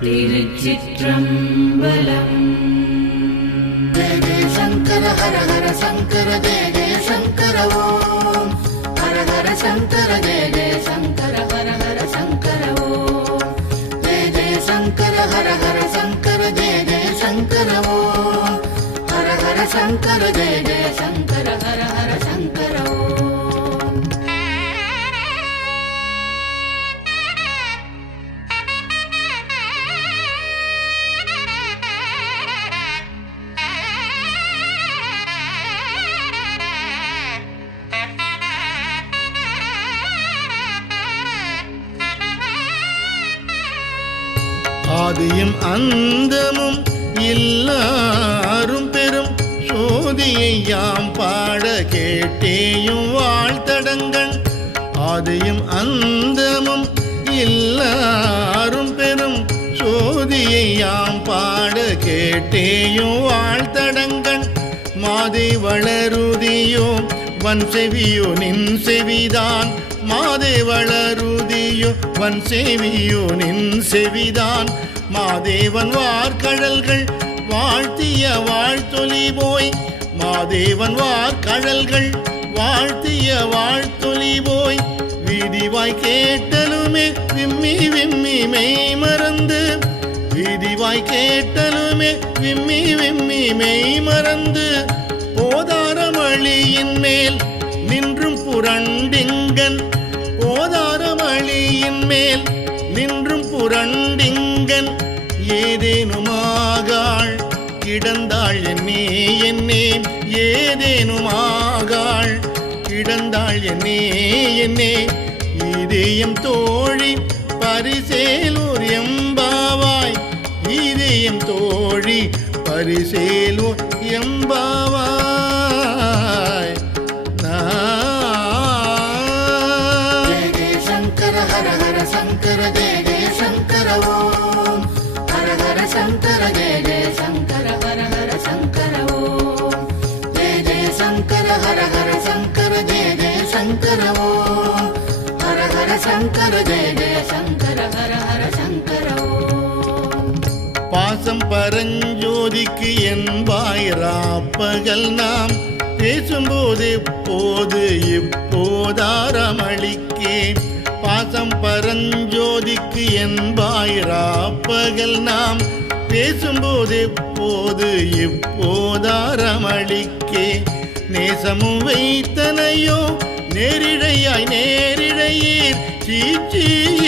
திருச்சிற்றம்பலம். ஜெய ஜெய சங்கர ஹர ஹர சங்கர ஜெய ஜெய சங்கர ஓம். ஹர ஹர சங்கர ஜெய ஜெய சங்கர ஹர ஹர சங்கர ஓம். ஜெய ஜெய சங்கர ஹர ஹர சங்கர ஜெய ஜெய சங்கர ஓம். ஹர ஹர சங்கர ஜெய ஜெய சங்கர ஹர ஹர சங்கர ஓம். ஆதியும் அந்தமும் எல்லாரும் பெரும் சோதியை யாம் பாட கேட்டேயும் வாழ்த்தடங்கள். ஆதியும் அந்தமும் எல்லாரும் பெரும் சோதியை யாம் பாட கேட்டேயும் வாழ்த்தடங்கள். மாதை வளருதியோ வன் செவியோ நின் செவிதான். மாதே வளருதியோ வன் செவியோ நின் செவிதான். மாதேவன் வார்கழல்கள் வாழ்த்திய வாழ்த்தொலி போய். மாதேவன் வார்கழல்கள் வாழ்த்திய வாழ்த்தொலி போய். வீதிவாய் கேட்டலுமே விம்மி விம்மி மெய் மறந்து. வீதிவாய் கேட்டலுமே விம்மி விம்மி மெய் மறந்து. போதாரமளியின் மேல் நின்றும் புரண்டிங்கன். போதாரமளியின் மேல் நின்றும் புரண்டிங்கன். ஏதேனுமாகாள் கிடந்தாள் என்னே என்னே. ஏதேனுமாகாள் கிடந்தாள் என்னே என்னே. இதயம் தோழி பரிசேலூர் எம்பாவாய். இதயம் தோழி பரிசேலூர் எம்பாவாய். ஜெய ஜெய சங்கர ஹர ஹர சங்கர ஜெய ஜெய சங்கர ஓம். ஹர ஹர சங்கர ஜெய ஜெய சங்கர ஹர ஹர சங்கர ஓம். ஜெய ஜெய சங்கர ஹர ஹர சங்கர ஜெய ஜெய சங்கர ஓம். ஹர ஹர சங்கர ஜெய ஜெய சங்கர ஹர ஹர சங்கர ஓம். பாசம் பரஞ்சோதிக்கு என்பாய் ராப்பகல் நாம் பேசும்போது எப்போது இப்போதாரமளிக்கே. பாசம் பரஞ்சோதிக்கு என்பாய் ராப்பகல் நாம் பேசும்போது எப்போது இப்போதாரமளிக்கே. நேசமும் வைத்தனையோ நேரிழையாய் நேரிழையீர் சீச்சி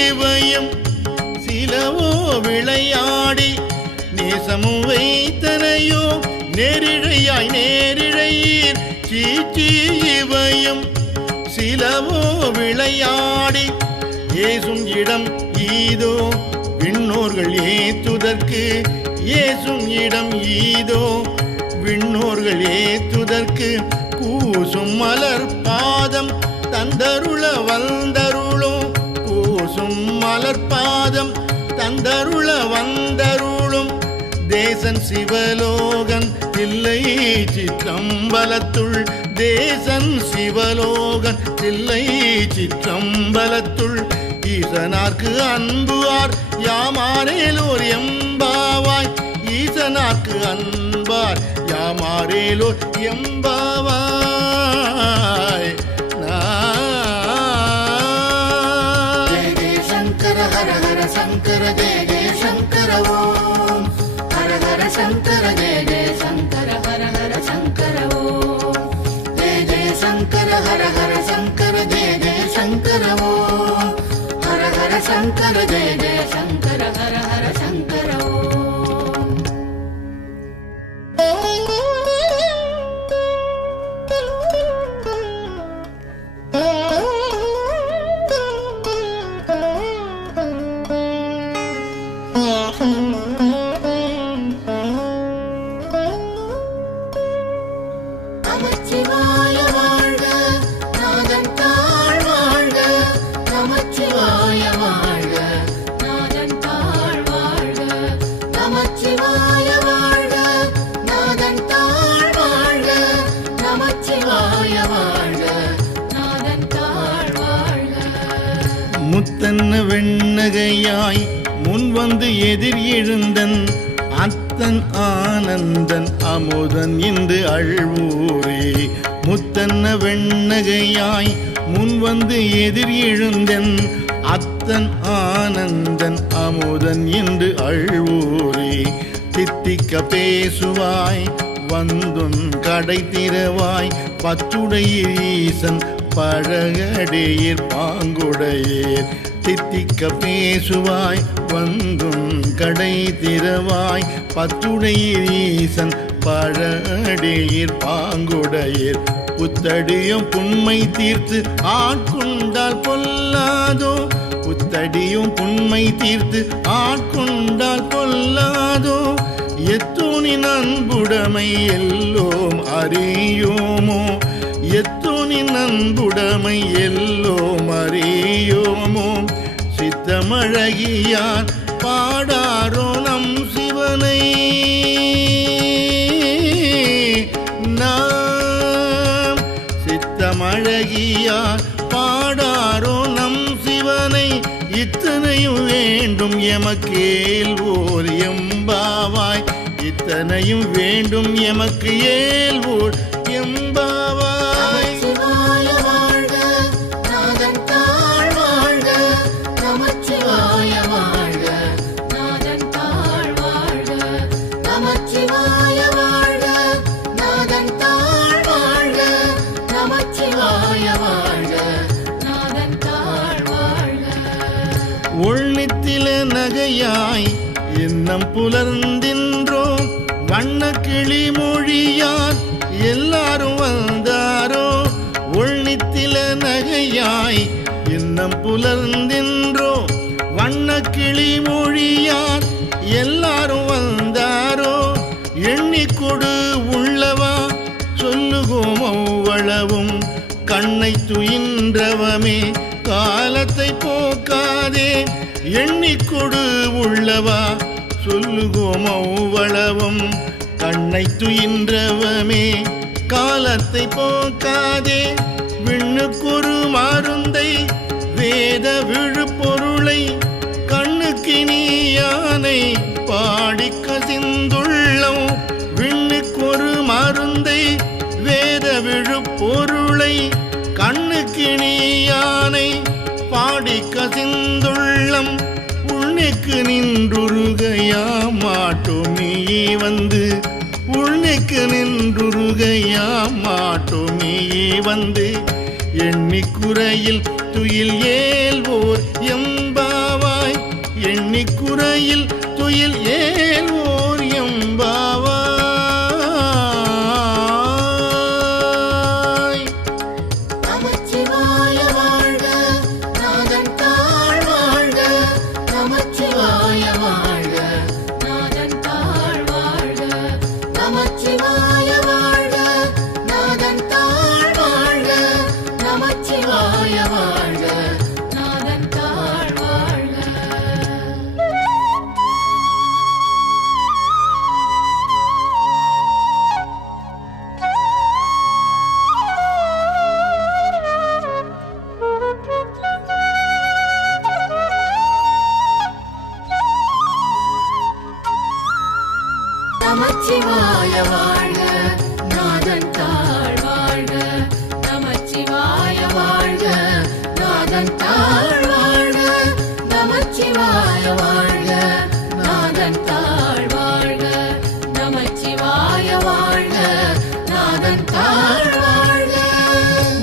இவையும் சிலவோ விளையாடி. நேசமும் வைத்தனையோ நேரிழையாய் நேரிழையீர் சீச்சி இவையும் சிலவோ விளையாடி. ஏசும் இடம் ஈதோ விண்ணோர்கள் ஏத்துதற்கு. ஏசும் இடம் ஈதோ விண்ணோர்கள் ஏத்துதற்கு. கூசும் மலர் பாதம் தந்தருள வந்தருளும். கூசும் மலர் பாதம் தந்தருள வந்தருளும். தேசன் சிவலோகன் தில்லை சிற்றம்பலத்துள். தேசன் சிவலோகன் தில்லை சிற்றம்பலத்துள். ஈசனார்க்கு அன்புவார் யாமாரேலோர் எம்பாவாய். ஈசனார்க்கு அன்பார் யாமாரேலோர் எம்பாவாய். ஜெய ஜெய சங்கர ஹர ஹர சங்கர ஜெய ஜெய சங்கர ஓம். ஹர ஹர சங்கர ஜெய ஜெய சங்கர ஹர ஹர சங்கர ஓம். ஜெய ஜெய சங்கர ஹர ஹர சங்கர ஜெய ஜெய சங்கர ஓம். ஹர ஹர சங்கர ஜெய ஜெய சங்கர ஹர ஹர சங்கர ஓம். நமச்சிவாய வாழ்க நாதன் தாழ் வாழ்க. நமச்சிவாய வாழ்க நாதன் தாழ் வாழ்க. நமச்சிவாய வாழ்க நாதன் தாழ் வாழ்க. நமச்சிவாய வாழ்க நாதன் தாழ் வாழ்க. முத்தன்ன வெண்ணகையாய் முன் வந்து எதிர் எழுந்தன் அத்தன் ஆனந்தன் அமுதன் என்று அழ்வூரே முத்தன்ன வெண்ணகையாய் முன் வந்து எதிர் எழுந்தன் அத்தன் ஆனந்தன் அமுதன் என்று அழ்வூரே தித்திக்க பேசுவாய் வந்துன் கடை திறவாய் பத்துடைய ஈசன் பழகடேர் பாங்குடையேர் தித்திக்க பேசுவாய் வந்தும் கடை திறவாய் பத்துடைய ஈசன் பழடேர் பாங்குடையேர் புத்தடியும் புண்மை தீர்த்து ஆட்கொண்டால் பொல்லாதோ புத்தடியும் புண்மை தீர்த்து ஆட்கொண்டால் பொல்லாதோ எத்தோனின் அன்புடைமை எல்லோம் அறியோமோ எத்தோனின் அன்புடைமை எல்லோம் அறியோமோ சித்தமழகியார் பாடாரோ நம் சிவனை நாம் சித்தமழகியார் பாடாரோ நம் சிவனை இத்தனையும் வேண்டும் எமக்கேல்வோர் எம்பாவாய் இத்தனையும் வேண்டும் எமக்கு ஏல்வோர் எம்பாவாய் நமச்சிவாய வாழ்க நாதன் தாழ் வாழ்க நமச்சிவாய வாழ்க நாதன் தாழ் வாழ்க நமச்சிவாய வாழ்க நாதன் தாழ் வாழ்க நமச்சிவாய வாழ்க நாதன் தாழ் வாழ்க உள்நித்தில நகையாய் இன்னம் புலர்ந்தின்றோ வண்ண கிளி மொழியார் எல்லாரும் வந்தாரோ உள்நித்தில நகையாய் இன்னம் புலர்ந்தின்றோ வண்ண கிளி மொழியார் எல்லாரும் வந்தாரோ எண்ணிக்கொடு உள்ளவா சொல்லுகோம் அவ்வளவும் கண்ணை துயின்றவமே காலத்தை போக்காதே எண்ணிக்கொடு உள்ளவா சொல்லுகோம் அவ்வளவும் கண்ணை துயின்றவமே காலத்தை போக்காதே விண்ணுக்கொரு மருந்தை வேத விழுப்பொருளை கண்ணுக்கினி யானை பாடி கசிந்துள்ளம் விண்ணுக்கொரு மருந்தை வேத விழுப்பொருளை கண்ணுக்கினி யானை பாடி கசிந்துள்ளம் உன்னைக்கு நின்றுருகையா மாட்டோமே வந்து உன்னைக்கு நின்றுருகையா மாட்டோமே வந்து எண்ணிக்குறையில் துயில் ஏல்வோர் எம்பாவாய் எண்ணிக்குறையில் துயில் ஏல்வோர் எம்பாவாய் நமச்சிவாய வாழ்க நாதன் தாழ் வாழ்க நமச்சிவாய வாழ்க நாதன் தாழ் வாழ்க நமச்சிவாய வாழ்க நாதன் தாழ் வாழ்க நமச்சிவாய வாழ்க நாதன் தாழ் வாழ்க நமச்சிவாய வாழ்க நாதன் தாழ் வாழ்க நமச்சிவாய வாழ்க நாதன் தாழ் வாழ்க நமச்சிவாய வாழ்க நாதன் தாழ் வாழ்க நமச்சிவாய வாழ்க நாதன் தாழ் வாழ்க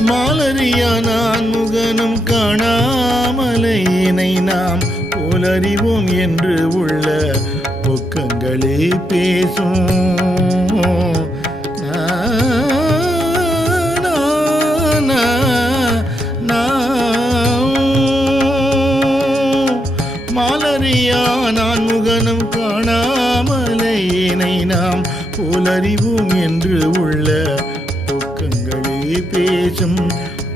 மாலரியா நான் முகனும் காணாமலையினை நாம் போலறிவோம் என்று உள்ள பொக்கங்களே பேசும் மாலரியா நான் முகனும் காணாமலையினை நாம் போலறிவோம் என்று உள்ள பொக்கங்களே பேசும்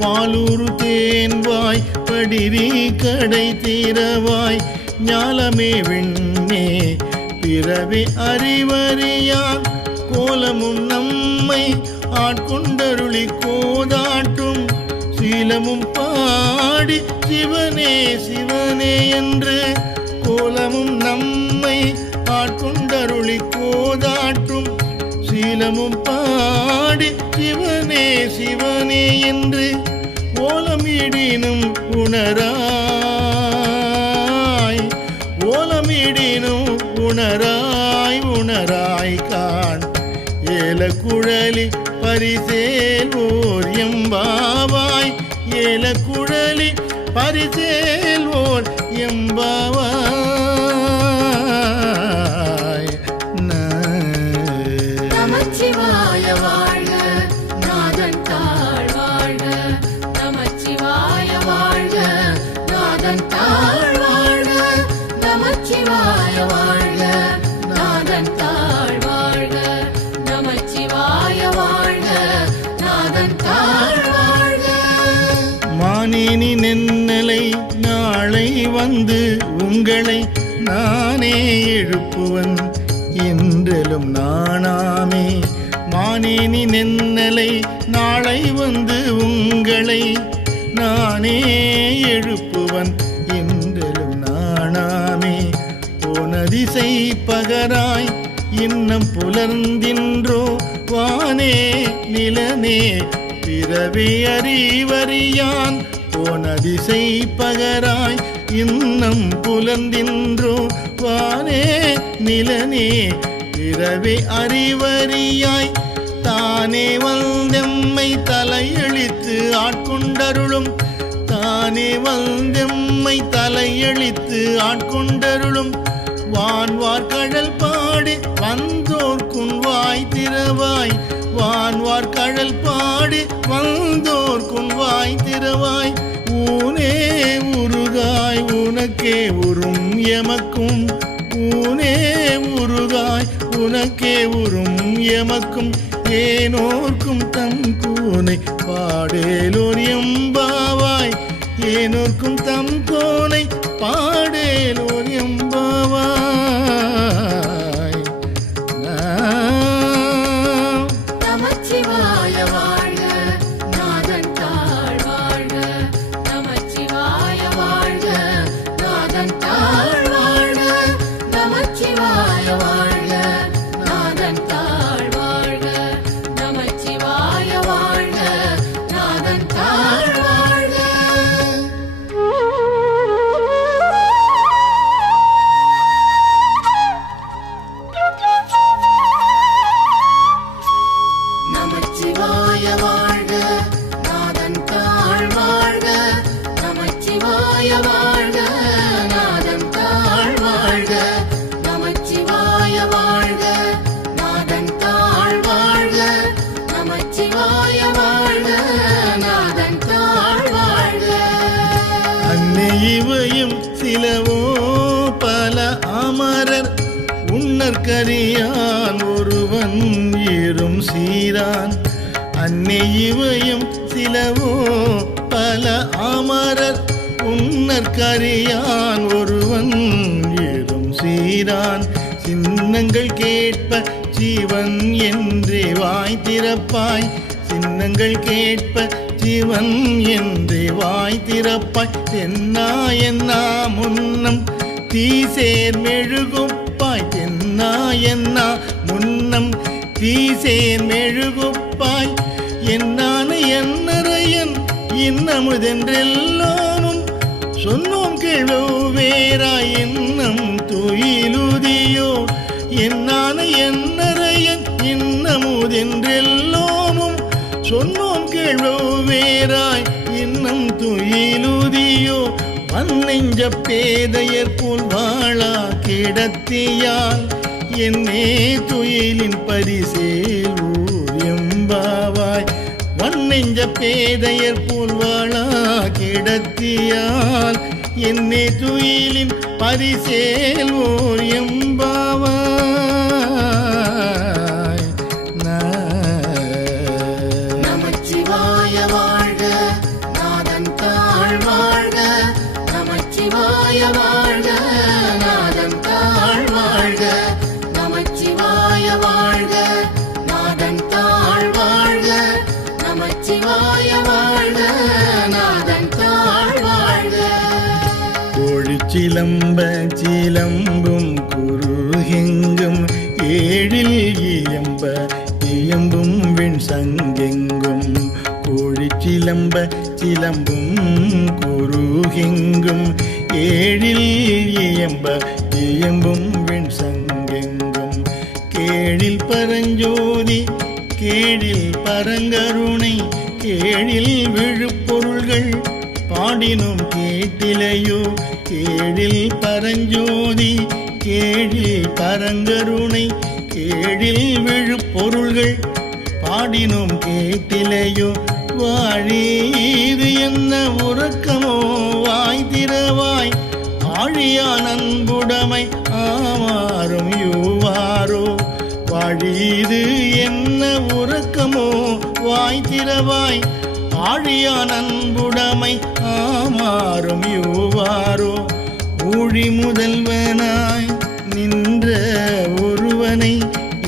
பாலூரு தேன்வாய் படிரி கடை தீரவாய் ஞாலமே விண்ணே பிறவி அறிவறியான் கோலமும் நம்மை ஆட்கொண்டருளி கோதாட்டும் சீலமும் பாடி சிவனே சிவனே என்று கோலமும் நம்மை ஆட்கொண்டருளி கோதாட்டும் சீலமும் பாடி சிவனே சிவனே என்று ஓலமிடினும் உணராய் ஓலமிடினும் உணராய் உணராய் காண் ஏலக்குழலி பரிசேல் ஓர் எம்பாவாய் ஏலக்குழலி பரிசேல் ஓர் எம்பாவாய். நமச்சிவாய வாழ்க நாதன் தாழ் வாழ்க நமச்சிவாய வாழ்க நாதன் தாழ் வாழ்க நமச்சிவாய வாழ்க நாதன் தாழ் வாழ்க நமச்சிவாய வாழ்க நாதன் தாழ் வாழ்க. மானேனி நென்னலை நாளை வந்து உங்களை நானே எழுப்புவன் என்றலும் நானாமே. மானேனி நென்னலை நாளை வந்து உங்களை நானே எழுப்புவன் என்றலும் நானாமே. போன திசை பகராய் இன்னம் புலர்ந்தின்றோ வானே நிலனே பிறவி அறிவறியான். போன திசை பகராய் இன்னம் புலர்ந்தின்றோ வானே நிலனே பிறவி அறிவறியாய். தானே வந்தெம்மை தலையளித்து ஆட்கொண்டருளும் தானே வந்தெம்மை தலையளித்து ஆட்கொண்டருளும். வான்வார் கடல் பாடி வந்தோர்க்குன் வாய் திறவாய் வான்வார் கடல் பாடி வந்தோர்க்குன் வாய் திறவாய். ஊனே உருகாய் உனக்கே உறும் எமக்கும் ஊனே உருகாய் உனக்கே உறும் எமக்கும். ஏனோர்க்கும் தம் கூனை பாடேலோர் எம்பாவாய் ஏனோர்க்கும் தம் கோனை பாடேலோர் எம்பாவாய். நமச்சிவாய வாழ்க நாதன் தாழ் வாழ்க நமச்சிவாய வாழ்க நாதன் தாழ் வாழ்க நமச்சிவாய வாழ்க நாதன் தாழ் வாழ்க நமச்சிவாய வாழ்க நாதன் தாழ் வாழ்க. நமச்சிவாய வாழ்க நாதன் தாழ் வாழ்க நமச்சிவாய வாழ்க நாதன் தாழ் வாழ்க நமச்சிவாய வாழ்க நாதன் தாழ் வாழ்க நமச்சிவாய வாழ்க நாதன் தாழ் வாழ்க. அன்னை இவையும் சிலவோ பல அமரர் உன்னற்கரியான் ஒருவன் ஏறும் சீரான். அன்னை இவையும் சிலவோ பல அமரர் உன்னற்கரியான் ஒருவன் ஏறும் சீரான். சின்னங்கள் கேட்ப ஜீவன் என்றே வாய் திறப்பாய் சின்னங்கள் கேட்ப ஜீவன் என்றே வாய் திறப்பாய். தென்னா என்னா முன்னம் தீசேர் மெழுகுப்பாய் தென்னா என்னா முன்னம் தீசேர் மெழுகுப்பாய். என்னான என்னரையன் இன்னமுதென்றெல்லோனும் சொன்னோம் கேள்வேராய் இன்னம் துயிலுதியோ. என்னான என்னரையன் இன்னமுதென்றெல்லோனும் சொன்னோம் கேள்வேராய் இன்னம் துயிலுதியோ. வன்னெஞ்ச பேதையர் போல் வாழா கிடத்தியால் என்னே துயிலின் பரிசேல் ஊர் எம்பாவாய். வன்னெஞ்ச பேதையர் போல் வாழா கிடத்தியால் என்னே துயிலின் பரிசேல் ஊர் எம்பாவாய். நமச்சிவாய வாழ்க நாதன் தாழ் வாழ்க நமச்சிவாய வாழ்க நாதன் தாழ் வாழ்க நமச்சிவாய வாழ்க நாதன் தாழ் வாழ்க நமச்சிவாய வாழ்க நாதன் தாழ் வாழ்க. கோழி சிலம்ப சிலம்பும் குருகெங்கும் ஏழில் இயம்ப இயம்பும் வெண் சங்கெங்கும் கோழி சிலம்ப சிலம்பும் குருகெங்கும் ஏழில் இயம்ப இயம்பும் வெண் சங்கெங்கும் கேழில் பரஞ்சோதி கேழில் பரங்கருணை கேழில் விழுப்பொருள்கள் பாடினும் கேட்டிலையோ கேழில் பரஞ்சோதி கேழில் பரங்கருணை கேழில் விழுப்பொருள்கள் பாடினும் கேட்டிலையோ வாழீது என்ன உறக்கமோ வாய் திறவாய் ஆழியான் அன்புடைமை ஆமாறும் யூவாரோ வாழீது என்ன உறக்கமோ வாய் திறவாய் ஆழியான் அன்புடைமை ஆமாறும் யூவாரோ ஊழி முதல்வனாய் நின்ற ஒருவனை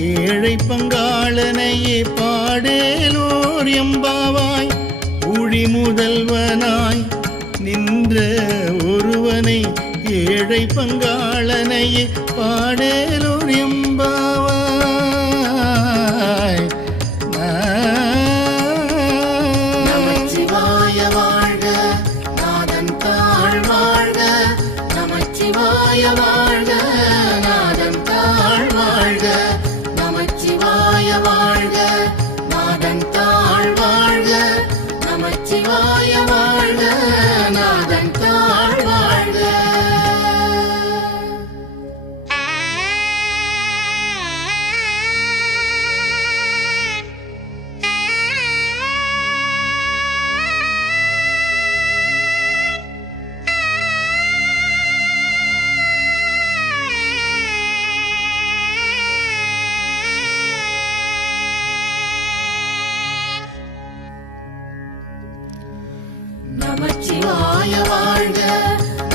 ஏழை பங்காளனையே பாடேலோர் எம்பாவாய் ஊழி முதல்வனாய் நின்ற ஒருவனை ஏழை பங்காளனையே பாடேலோர் எம்பாவாய் நமச்சிவாய வாழ்க நாதன் தாழ் வாழ்க நமச்சிவாய வாழ்க நாதன் தாழ் வாழ்க நமச்சிவாய வாழ்க நாதன் தாழ் வாழ்க நமச்சிவாய வாழ்க நாதன் தாழ் வாழ்க நமச்சிவாய வாழ்க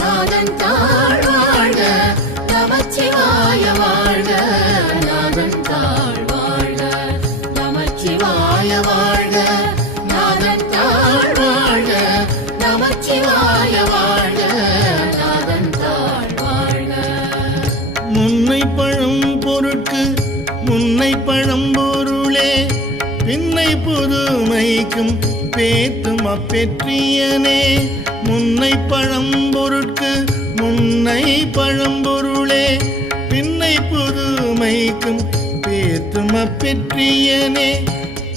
நாதன் தாழ் வாழ்க நமச்சிவாய வாழ்க நாதன் தாழ் வாழ்க நமச்சிவாய வாழ்க நாதன் தாழ் வாழ்க நமச்சிவாய வாழ்க நாதன் தாழ் வாழ்க முன்னை பழம் பொருட்கு முன்னை பழம் பொருளே பின்னை புதுமைக்கும் பேத்தும் அப்பெற்றியனே முன்னை பழம் பொருட்கு முன்னை பழம்பொருளே பின்னை புதுமைக்கும் பேத்தும் அப்பெற்றியனே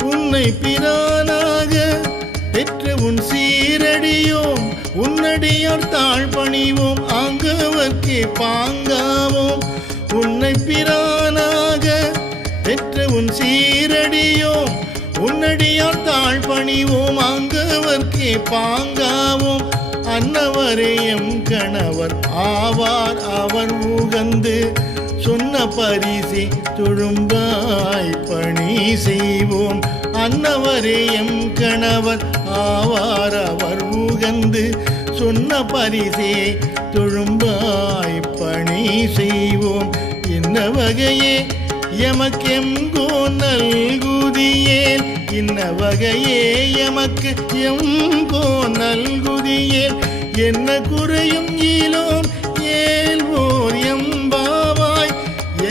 உன்னை பிரானாக பெற்ற உன் சீரடியோம் உன்னடியார் தாழ் பணிவோம் ஆங்கவர்க்கே பாங்காவோம் உன்னை பிரானாக பெற்ற உன் சீரடியோம் உன்னடியார் தாழ் பணிவோம் ஆங்கவர்க்கே பாங்காவோம் அன்னவரே எம் கணவர் ஆவார் அவர் உகந்து சொன்ன பரிசை தொழும்பாய் பணி செய்வோம் அன்னவரே எம் கணவர் ஆவார் அவர் உகந்து சொன்ன பரிசை தொழும்பாய் பணி செய்வோம் இன்ன வகையே எமக்கெங்கோ நல்குதியேல் இன்ன வகையே எமக்கு எங்கோ நல்குதியேல் என்ன குறையும் ஈலோம் ஏல்வோர் எம்பாவாய்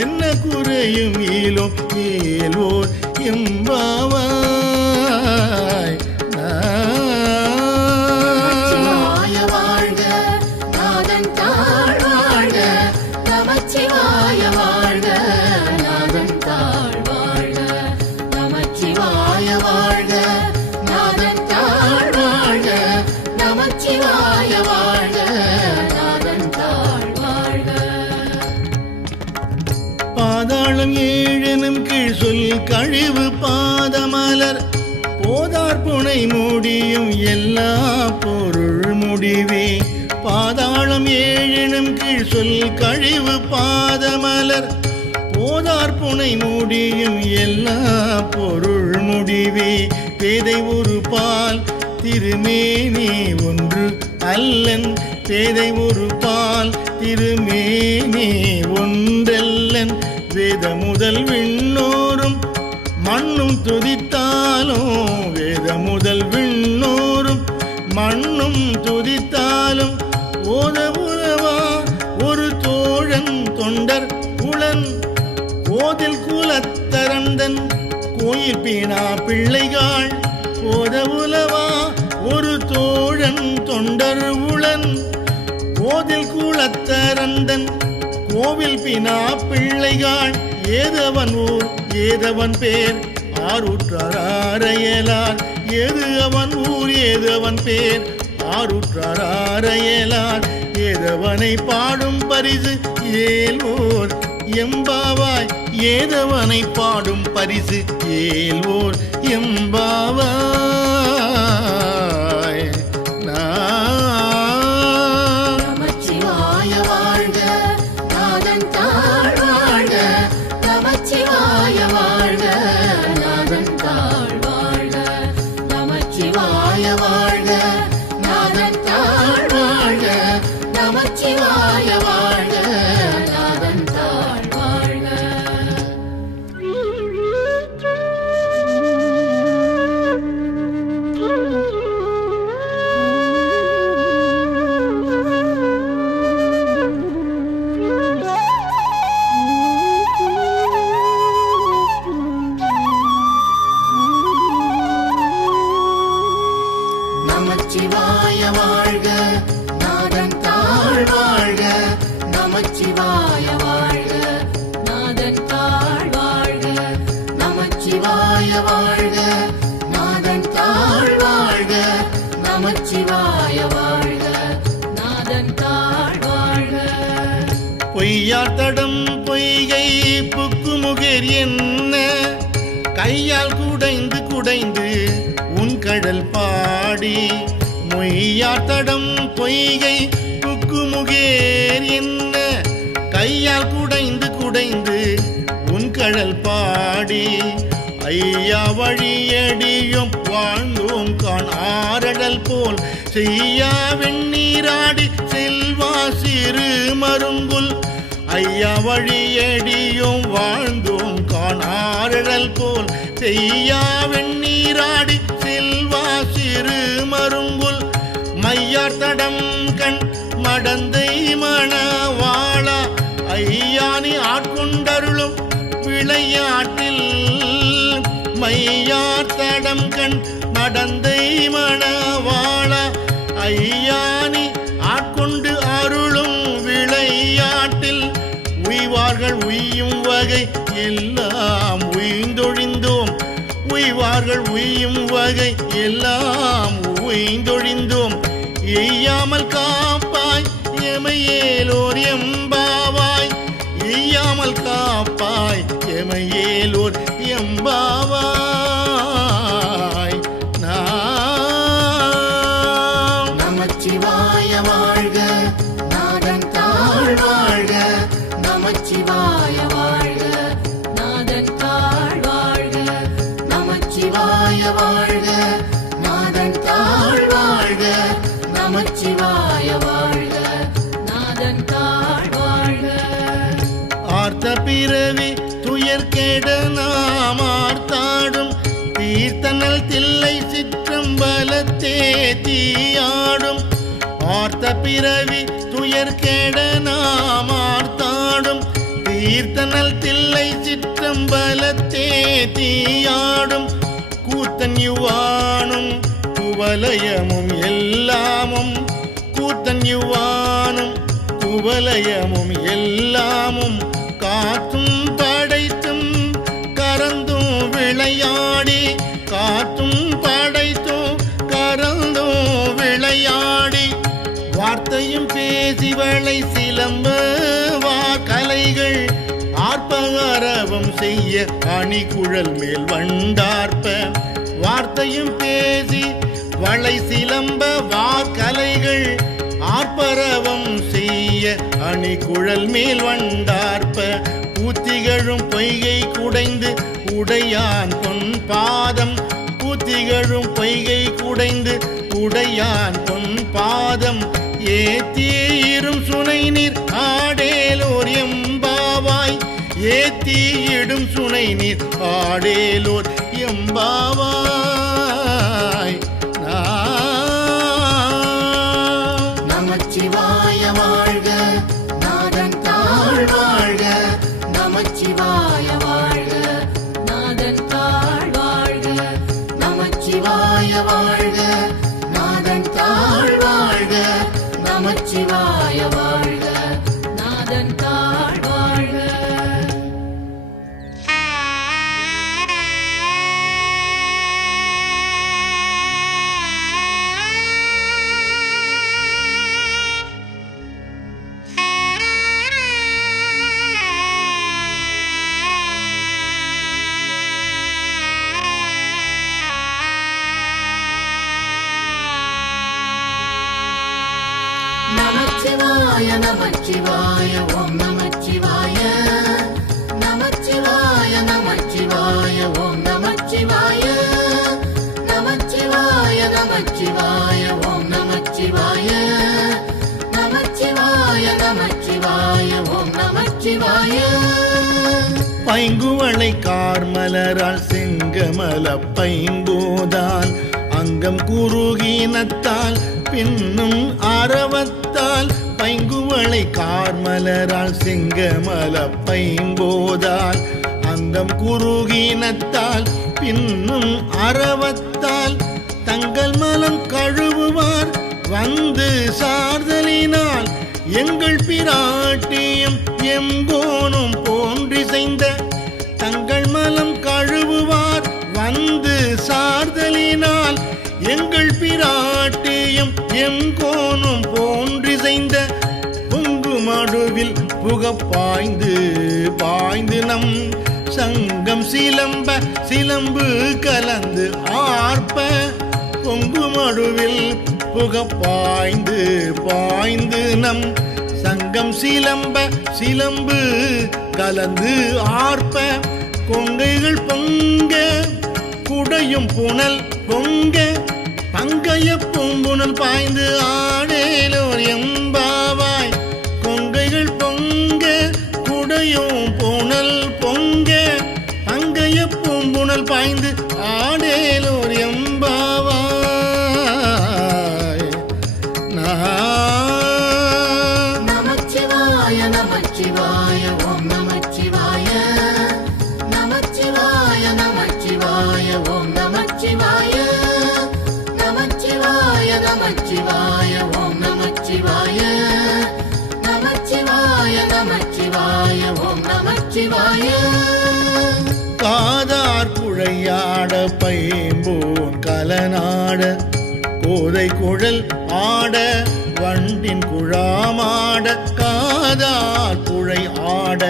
என்ன குறையும் ஈலோம் ஏல்வோர் எம்பாவாய் நமச்சிவாய வாழ்க நாதன் தாழ் வாழ்க நமச்சிவாய வாழ்க நாதன் தாழ் வாழ்க நமச்சிவாய வாழ்க நாதன் தாழ் வாழ்க நமச்சிவாய வாழ்க நாதன் தாழ் வாழ்க பாதாளம் ஏழெனும் கீழ் சொல் கழிவு பாதமலர் போதார் புனை முடியும் எல்லா பொருள் முடிவே பாதாளம் ஏழெனும் கீழ் சொல் கழிவு பாதமலர் போதார் புனை முடியும் எல்லா பொருள் முடிவே பேதை ஒரு பால் திருமேனி ஒன்று அல்லன் பேதை ஒரு பால் திருமேனி ஒன்றல்லன் வேத முதல் விண்ணோரும் மண்ணும் துதித்தாலும் வேத முதல் விண்ணோரும் மண்ணும் துதித்தாலும் ஓத உறவா உயிர்ப்பினா பிள்ளைகள் போத உலவா ஒரு தோழன் தொண்டர் உளன் கோதில் குளத்தரந்தன் கோவில் பினா பிள்ளைகள் ஏதவன் ஊர் ஏதவன் பேர் ஆருற்றாரையலார் ஏது அவன் ஊர் ஏதவன் பேர் ஆருற்றாரையலார் ஏதவனை பாடும் பரிசு ஏல்வோர் எம்பாவாய் ஏதவனை பாடும் பரிசு ஏல்வோர் எம்பாவாய். நமச்சிவாய வாழ்க நாதன் தாழ் வாழ்க நமச்சிவாய வாழ்க நாதன் தாழ் வாழ்க நமச்சிவாய வாழ்க நாதன் தாழ் வாழ்க நமச்சிவாய வாழ்க நாதன் தாழ் வாழ்க. நமச்சிவாய வாழ்க நாதன் தாழ் வாழ்க நமச்சிவாய வாழ்க நாதன் தாழ் வாழ்க நமச்சிவாய வாழ்க நாதன் தாழ் வாழ்க நமச்சிவாய வாழ்க நாதன் தாழ் வாழ்க. பொய்யாத்தடம் பொய்கை புக்குமுகேர் என்ன கையால் குடைந்து குடைந்து உன் கடல் பாடி மொய்யாத்தடம் பொய்கை புக்குமுகேர் என்ன கையால் குடைந்து குடைந்து உன் கடல் பாடி ஐயா வழியடியும் வாழ்ந்தோம் கான் ஆரடல் போல் செய்யா வெண்ணீராடி செல்வா சிறு மருங்குல் ஐயா வழியடியும் வாழ்ந்தோம் கான் ஆரடல் போல் செய்யா வெண்ணீராடி செல்வா சிறு மருங்குல் மையாத்தடம் கண் மடந்தை மணவாளா ஐயானி ஆட்கொண்டருளும் விளையாட்டில் மையாத்தடம் கண் மடந்தை மணவாளா ஐயானி ஆட்கொண்டு அருளும் விளையாட்டில் உய்வார்கள் உய்யும் வகை எல்லாம் உய்ந்தொழிந்தோம் உய்வார்கள் உய்யும் வகை எல்லாம் உய்ந்தொழிந்தோம் எய்யாமல் காப்பாய் எமையேலோர் எம்பாவாய் எய்யாமல் காப்பாய் எமையேலோர் எம்பாவாய். நமச்சிவாய வாழ்க நாதன் தாழ் வாழ்க நமச்சிவாய வாழ்க நாதன் தாழ் வாழ்க நமச்சிவாய வாழ்க நாதன் தாழ் வாழ்க நமச்சிவாய வாழ்க நாதன் தாழ் வாழ்க. ஆர்த்த பிறவி துயர் கெட நாம் ஆர்த்தாடும் தீர்த்தனல் தில்லை சிற்றம்பலத்தே தீயாடும் ஆர்த்த பிறவி துயர் கெட நாம் ஆர்த்தாடும் தீர்த்தனல் தில்லை சிற்றம்பலத்தே தீயாடும் கூத்தன் யுவானும் குவலயமும் எல்லாமும் கூத்தன் யுவானும் குவலயமும் எல்லாமும் காத்தும் படைத்தும் கறந்தும் விளையாடி காத்தும் படைத்தும் கறந்தும் விளையாடி வார்த்தையும் பேசி வளை சிலம்ப வா கலைகள் ஆர்ப்பகரவம் செய்ய அணிகுழல் மேல் வண்டார்ப்ப வார்த்தையும் பேசி வளை சிலம்ப வா கலைகள் ஆர்ப்பரவம் செய்ய அணிகுழல் மேல் வண்டார்ப்ப பூத்திகழும் பொய்கை குடைந்து உடையான் பொன் பாதம் பூத்திகழும் பொய்கை குடைந்து உடையான் பொன் பாதம் ஏத்தீரும் சுனை நீர் ஆடேலோர் எம்பாவாய் ஏத்தீடும் சுனை நீர் ஆடேலோர் எம்பாவாய். நமச்சிவாய வாழ்க நாதன் தாழ் வாழ்க நமச்சிவாய வாழ்க நாதன் தாழ் நமச்சிவாய வாழ்க நாதன் தாழ் வாழ்க. நமச்சிவாய நமச்சிவாய ஓம் நமச்சிவாய நமச்சிவாய நமச்சிவாய ஓம் நமச்சிவாய நமச்சிவாய நமச்சிவாய ஓம் நமச்சிவாய நமச்சிவாய நமச்சிவாய ஓம் நமச்சிவாய. பைங்குவளை கார்மலரால் செங்கமல பைம்போதால் அங்கம் குறுகினத்தால் பின்னும் அரவத்தால் பைங்குவளை கார்மலரால் செங்கமல பைம்போதால் அங்கம் குறுகினத்தால் பின்னும் அரவத்தால் தங்கள் மலம் கழுவுவார் வந்து சார்தலினால் எங்கள் பிராட்டியும் எங்கோனும் போன்றிசைந்த தங்கள் மலம் கழுவுவார் வந்து சார்தலினால் எங்கள் பிராட்டியும் எங்கோனும் போன்றிசைந்த பொங்கு மடுவில் புகப்பாய்ந்து பாய்ந்து நம் சங்கம் சிலம்ப சிலம்பு கலந்து ஆர்ப்ப பொங்கு மடுவில் புகப்பாய்ந்து பாய்ந்து நம் சங்கம் சிலம்ப சிலம்பு கலந்து ஆர்ப்ப கொங்கைகள் பொங்க குடையும் புனல் பொங்க பங்கைய பூம்புணல் பாய்ந்து ஆடேலோர் எம்பாவாய் கொங்கைகள் பொங்க குடையும் புனல் பொங்க பங்கைய பூம்புணல் பாய்ந்து ஆடேலோர் எம்பாவாய். நமச்சிவாய நமச்சிவாய ஓம் நமச்சிவாய நமச்சிவாய நமச்சிவாய ஓம் நமச்சிவாய நமச்சிவாய நமச்சிவாய ஓம் நமச்சிவாய நமச்சிவாய நமச்சிவாய ஓம் நமச்சிவாய. காதார் குழையாட பைம்போன் கலனாட கோதை குழல் ஆட வண்டின் குழாமாட காதார் குழை ஆட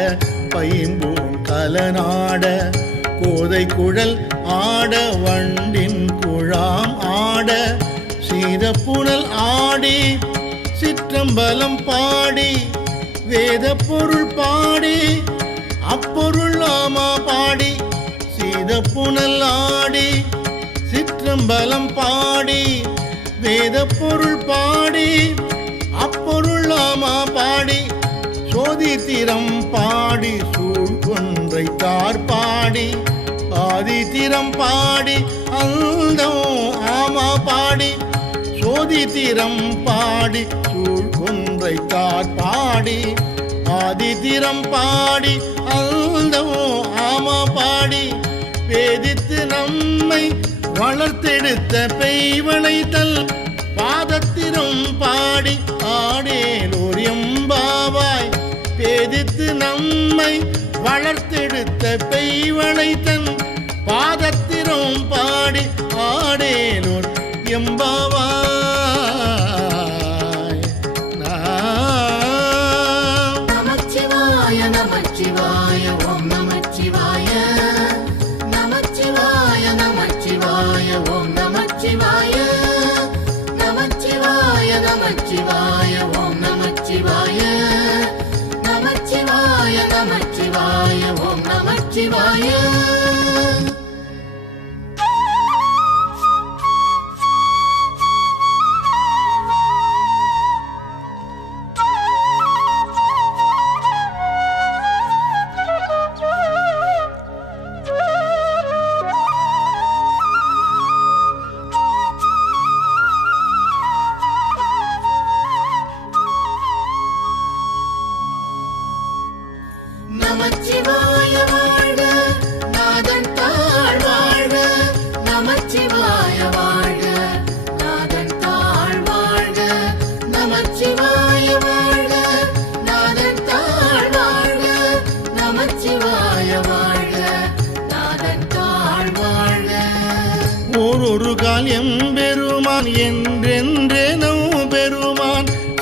பைம்போன் கலனாட கோதை குழல் ஆட வண்டின் குழாம் ஆட சீதப்புணல் ஆடி சிற்றம்பலம் பாடி வேத பொருள் பாடி அப்பொருள் ஆமா பாடி சீதப்புணல் ஆடி சிற்றம்பலம் பாடி வேத பொருள் பாடி அப்பொருள் ஆமா பாடி சோதித்திரம் பாடி சூழ்கொன்றை தார் பாடி ஆதித்திரம் பாடி அந்தோ ஆமா பாடி சோதித்திரம் பாடி சூழ்கொன்றை தார் பாடி ஆதித்திரம் பாடி அந்தோ ஆமா பாடி வேதித்து நம்மை வளர்த்தெடுத்த பெய்வளைத்தல் பாதத்திரம் பாடி ஆடேலோர் எம்பாவாய் பேதித்து நம்மை வளர்த்தெடுத்த பெய்வளைத்தன் பாதத்திரம் பாடி ஆடேலோர் எம்பாவாய். நமச்சிவாய நமச்சிவாய ஓம் நமச்சிவாய நமச்சிவாய நமச்சிவாய ஓம் நமச்சிவாய நமச்சிவாய நமச்சிவாய ஓம் நமச்சிவாய நமச்சிவாய நமச்சிவாய ஓம் நமச்சிவாய. நமச்சிவாய வாழ்க நாதன் தாழ் வாழ்க நமச்சிவாய வாழ்க நாதன் தாழ் வாழ்க நமச்சிவாய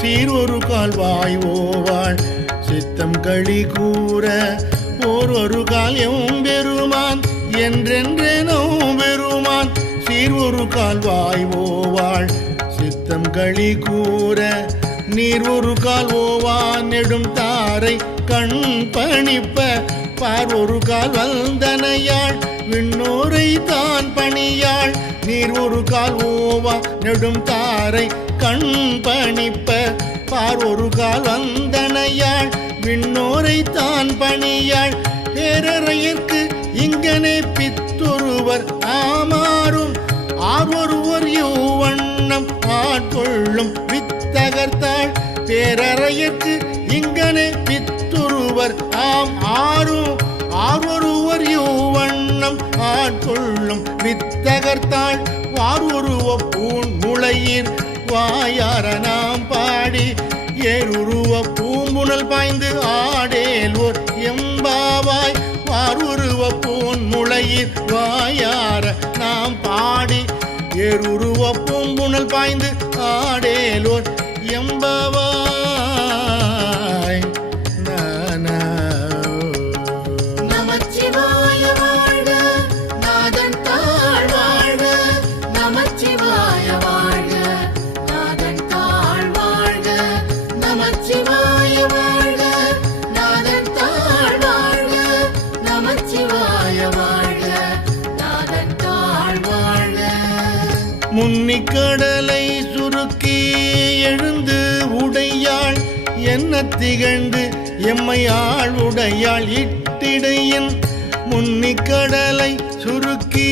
சீரொரு கால்வாய் ஓவாள் சித்தம் களி கூற ஓரொரு கால் எம்பெருமான் என்றென்றெனோ பெருமான் சீரொரு கால்வாய் ஓவாள் சித்தம் களி கூற நீர் ஒரு கால் ஓவா நெடும் தாரை கண் பணிப்ப பார் ஒரு கால் வந்தனையாள் விண்ணோரை தான் பணியாள் நீர் ஒரு கால் ஓவா நெடும் தாரை கண் பணிப்ப பார் ஒரு கால் வந்தனையாள் விண்ணோரை தான் பணியாள் பேரறையற்கு இங்கனே பித்தொருவர் ஆமாறும் ஆர்வொருவர் யௌவண்ணம் ஆட்கொள்ளும் வித்தகர்த்தாள் பேரறையற்கு இங்கனே பித்தொருவர் ஆர்வொருவர் யௌவண்ணம் ஆட்கொள்ளும் வித்தகர்த்தாள் வார்வொருவ பூண் முளையீர் வாயார நாம் பாடி ஏருருவ பூம்புணல் பாய்ந்து ஆடேல் ஓர் எம்பாவாய் வாருருவ பூன் முளையீர் வாயார நாம் பாடி ஏருருவ பூம்புணல் பாய்ந்து ஆடேல் ஓர் எம்பாவாய் நமச்சிவாய வாழ்க நாதன் தாழ் வாழ்க நமச்சிவாய வாழ்க நாதன் தாழ் வாழ்க நமச்சிவாய வாழ்க நாதன் தாழ் வாழ்க நமச்சிவாய வாழ்க நாதன் தாழ் வாழ்க முன்னிக்கடலை சுருக்கி எழுந்து உடையாள் என்ன திகழ்ந்து எம்மையாள் உடையாள் இட்டிடையின் முன்னிக்கடலை சுருக்கி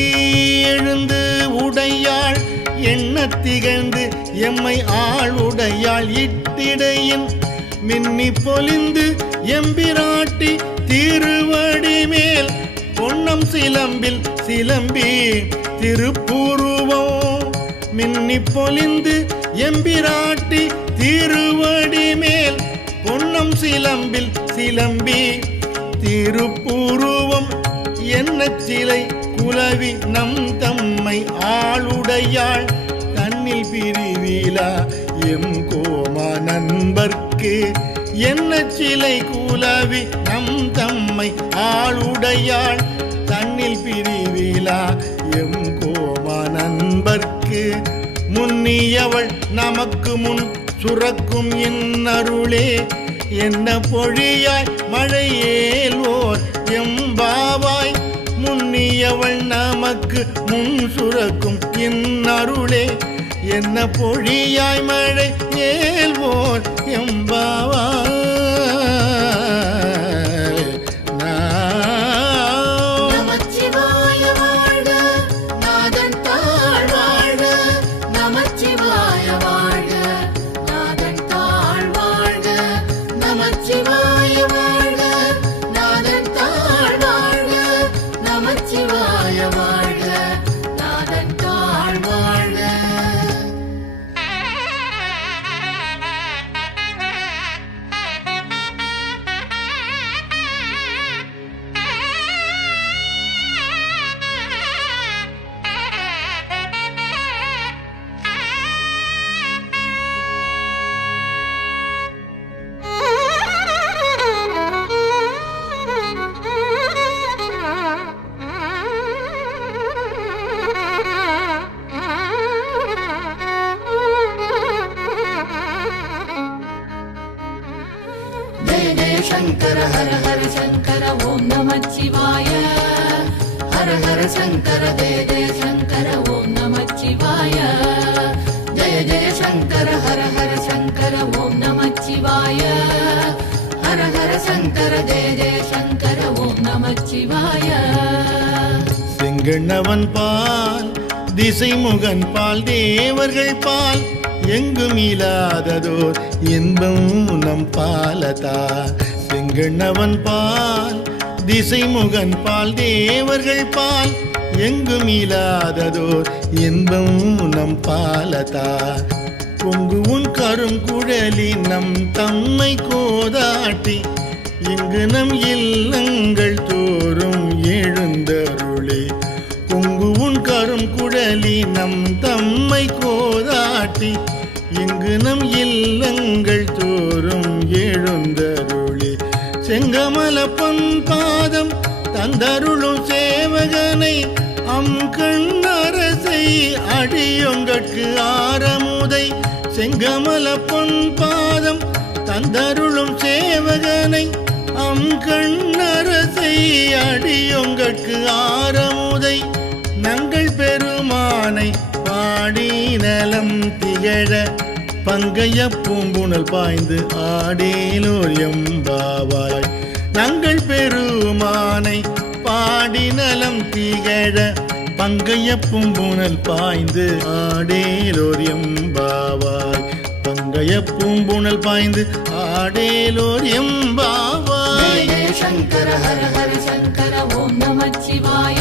எழுந்து உடையாள் என்ன திகழ்ந்து எம்மை ஆள் உடையாள் இட்டிடையின் மின்னி பொலிந்து எம்பிராட்டி திருவடி மேல் பொன்னம் சிலம்பில் சிலம்பி திருப்புருவம் மின்னி பொலிந்து எம்பிராட்டி திருவடி மேல் பொன்னம் சிலம்பில் சிலம்பி திருப்புருவம் என்ன சிலை குலவி நம் தம்மை ஆளுடையாள் தன்னில் பிரிவிலா எம் கோமா நண்பர்க்கு என்ன சிலை குலவி நம் தம்மை ஆளுடையாள் தன்னில் பிரிவிலா எம் கோமா நண்பர்க்கு முன்னியவள் நமக்கு முன் சுரக்கும் இன்னருளே என்ன பொழியாய் மழையேல்வோர் எம்பாவாய் முன்னியவள் நமக்கு முன் சுரக்கும் இன்னருளே என்ன பொழியாய் மழை ஏல்வோர் எம்பாவாய் நமச்சிவாய வாழ்க நாதன் தாழ் வாழ்க நமச்சிவாய வாழ்க நாதன் தாழ் வாழ்க நமச்சிவாய வாழ்க நாதன் தாழ் வாழ்க நமச்சிவாய வாழ்க நாதன் தாழ் வாழ்க जय जय शंकर हर हर शंकर ओम नमः शिवाय हर हर शंकर जय जय शंकर ओम नमः शिवाय जय जय शंकर हर हर शंकर ओम नमः शिवाय हर हर शंकर जय जय शंकर ओम नमः शिवाय செங்கண்ணவன் பால் திசைமுகன் பால் தேவர்கள் பால் எங்கும் இல்லாததோர் இன்பம் நம் பாலதா செங்கண்ணவன் பால் திசைமுகன் பால் தேவர்கள் பால் எங்கும் இல்லாததோர் இன்பம் நம் பாலதா பொங்கு உன் கருங்குழலி நம் தம்மை கோதாட்டி இங்கு நம் இல்லங்கள் தோறும் எழுந்தருளே பொங்கு உன் கருங்குழலி நம் தம்மை கோதாட்டி இங்கு நம் இல்லங்கள் தோறும் எழுந்தருளி செங்கமல பொன் பாதம் தந்தருளும் சேவகனை கண்ணரசை அடியொங்கட்கு ஆரமுதை செங்கமல பொன் பாதம் தந்தருளும் சேவகனை கண்ணரசை அடியொங்கட்கு ஆரமுதை நங்கள் பெருமானை பாடி நலம் திகழ பங்கைய பூம்புணல் பாய்ந்து ஆடேலோர் எம்பாவாய் நங்கள் பெருமானை பாடி நலம் திகழ பங்கைய பூம்புணல் பாய்ந்து ஆடேலோர் எம்பாவாய் பங்கைய பூம்புணல் பாய்ந்து ஆடேலோர் எம்பாவாய் சங்கர ஹர ஹர சங்கர ஓம் நமச்சிவாய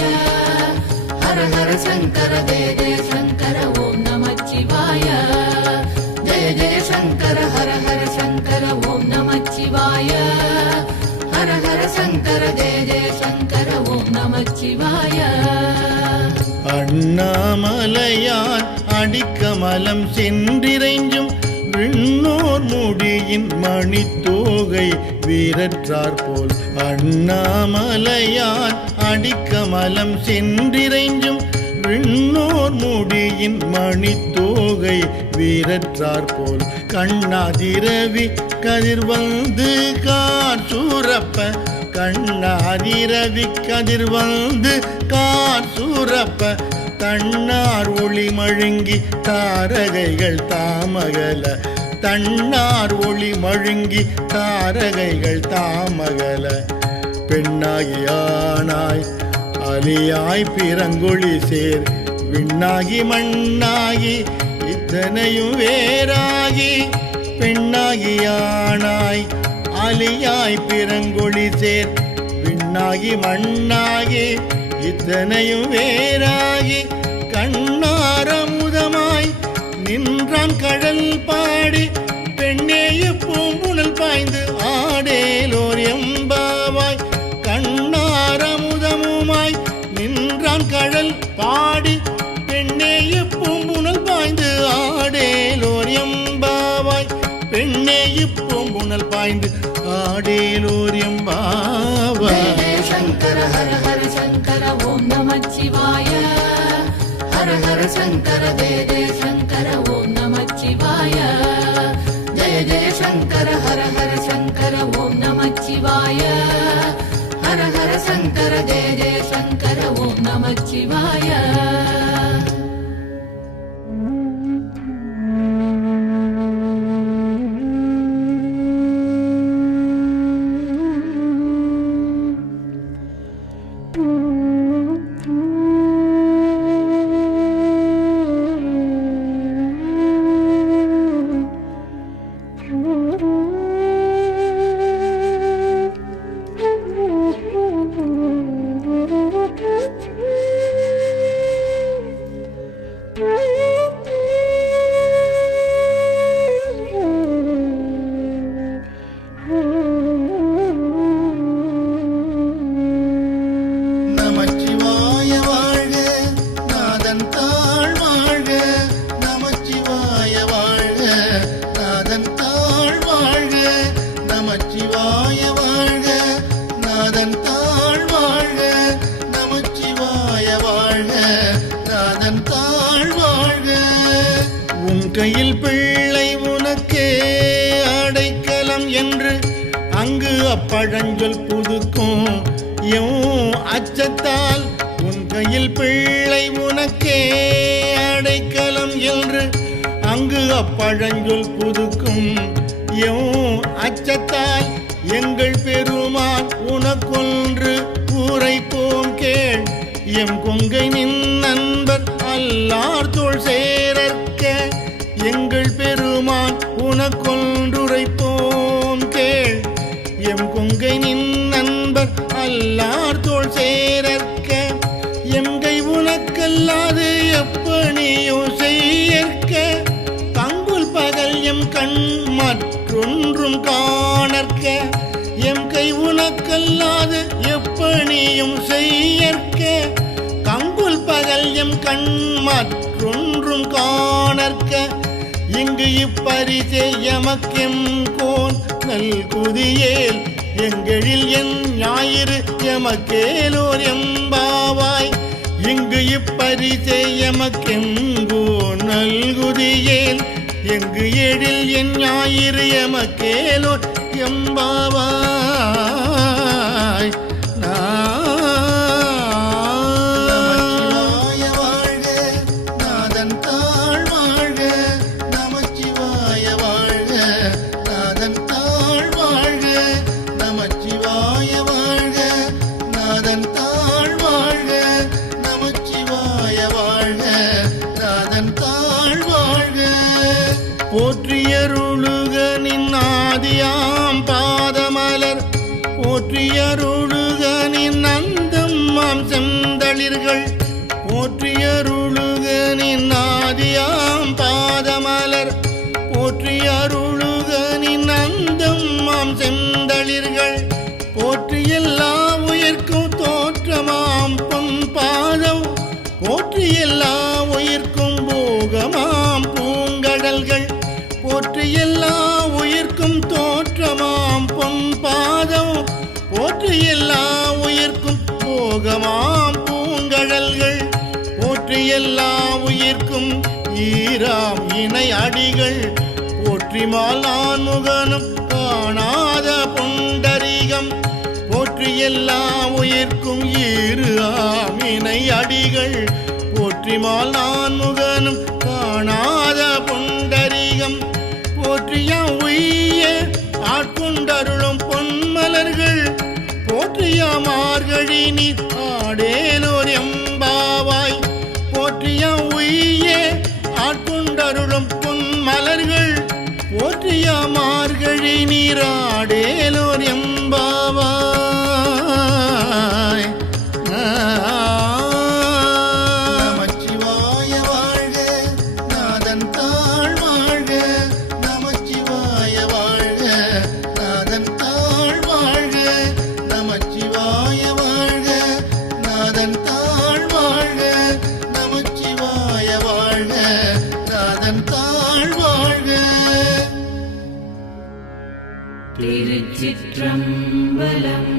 ஹர ஹர சங்கர ஜெய ஜெய சங்கர ஓம் நமச்சிவாய ஜெய ஜெய சங்கர ஹர ஹர சங்கர ஓம் நமச்சிவாய ஹர ஹர சங்கர ஜெய ஜெய சங்கர ஓம் நமச்சிவாய அண்ணாமலையான் அடிக்கமலம் சென்றிறைஞ்சும் விண்ணோர் முடியின் மணித்தோகை வீரற்றார் போல் அண்ணாமலையான் அடிக்கமலம் சென்றிறைஞ்சும் விண்ணோர் முடியின் மணித்தோகை வீரற்றார் போல் கண்ணாதிரவி கதிர் வந்து கார் சூரப்ப கண்ணாதிரவி கதிர் வந்து கார் சூரப்ப தன்னார் ஒளி மழுங்கி தாரகைகள் தாமகல தன்னார் ஒளி மழுங்கி தாரகைகள் தாமகல பெண்ணாகி ஆனாய் அலியாய் பிறங்கொழி சேர் விண்ணாகி மண்ணாகி இத்தனையும் வேறாகி பெண்ணாகி ஆனாய் அலியாய் பிறங்கொழி சேர் விண்ணாகி மண்ணாகி இத்தனையும் வேறாகி கண்ணாரமுதமாய் நின்றான் கடல் பாடி பெண்ணேய பூம்புணல் பாய்ந்து ஆடேலோர் எம்பாவாய் கண்ணாரமுதமுமாய் நின்றான் கடல் பாடி பெண்ணேய பூம்புணல் பாய்ந்து ஆடேலோர் எம்பாவாய் பெண்ணேய பூம்புணல் பாய்ந்து ஆடேலோர் எம்பாவாய் சங்கர ஹர ஹர சங்கர ஓம் நமச்சிவாய ஹர ஹர சங்கர ஜெய ஜெய சங்கர ஓம் நமச்சிவாய ஜெய ஜெய சங்கர ஹர ஹர சங்கர ஓம் நமச்சிவாய ஹர ஹர சங்கர ஜெய ஜெய சங்கர ஓம் நமச்சிவாய கையில் பிள்ளை உனக்கே அடைக்கலம் என்று அங்கு அப்பழஞ்சொல் புதுக்கும் அச்சத்தால் உன் கையில் பிள்ளை உனக்கே அடைக்கலம் என்று அங்கு அப்பழஞ்சொல் புதுக்கும் அச்சத்தால் எங்கள் பெருமான் உனக்கொன்று உரைப்போம் கேள் எம் கொங்கை நின் நண்பர் அல்லார் தோள் சேரற்க எங்கள் பெருமான் உனக்கொன்றுரைப்போம் கேள் எம் கொங்கை நின் நண்பர் அல்லார் தோள் சேரற்க எங்கை உனக்கல்லாது எப்பணியோ செய்யற்க பங்குல் பகல் எம் கண் மற்றொன்றும் காணற்க எம் கை உனக்கல்லாது எப்பணியும் செய்யற்க கங்குல் பகல் எம் கண் மற்றொன்றும் காணற்க இங்கு இப்பரிசே எமக்கெங்கோன் நல்குதியேல் எங்களில் என் ஞாயிறு எமக்கேலோர் எம்பாவாய். இங்கு இப்பரிசே எமக்கெங்கோன் நல்குதியேல் எங்கு எழில் என் ஞாயிறு எமக்கேலோர் எம்பாவாய். நமச்சிவாய வாழ்க நாதன் தாழ் வாழ்க. நமச்சிவாய வாழ்க நாதன் தாழ் வாழ்க. நமச்சிவாய வாழ்க நாதன் தாழ் வாழ்க. நமச்சிவாய வாழ்க நாதன் தாழ் வாழ்க. போற்றியருளுக நின் ஆதியாம் பாதமலர் போற்றியருளுக நின் அந்தம் மாம் செந்தளிர்கள் போற்றியருளுக நின் ஆதியாம் பாதமலர் போற்றியருளுக நின் அந்தம் மாம் செந்தளிர்கள் போற்றி எல்லா உயிர்க்கும் தோற்றமாம் பொன் பாதம் போற்றி எல்லா உயிர்க்கும் போகமாம் பூங்கடல்கள் போற்றி எல்லா உயிர்க்கும் தோற்றமாம் பொன் பாதம் போற்றி எல்லா உயிர்க்கும் போகமாம் பூங்கடல்கள் போற்றி எல்லா உயிர்க்கும் ஈராம் இணை அடிகள் போற்றிமால் நான் முகனும் காணாத புண்டரீகம் போற்றி எல்லா உயிர்க்கும் ஈரு ஆமினை அடிகள் போற்றிமால் நான் முகனும் காணாத புண்டரீகம் போற்றியா உய்ய ஆட்கொண்டருளும் பொன்மலர்கள் போற்றியா மார்கழி நீ ஆடேலோர் எம்பாவாய். போற்றியா உய்ய ஆட்கொண்டருளும் பொன்மலர்கள் போற்றியா மார்கழி நீராடேலோர் எம்பாவாய். நமச்சிவாய வாழ்க நாதன் தாழ் வாழ்க. நமச்சிவாய வாழ்க நாதன் தாழ் வாழ்க. நமச்சிவாய வாழ்க நாதன் தாழ் வாழ்க. நமச்சிவாய வாழ்க நாதன் தாழ் வாழ்க. திருச்சிற்றம்பலம்.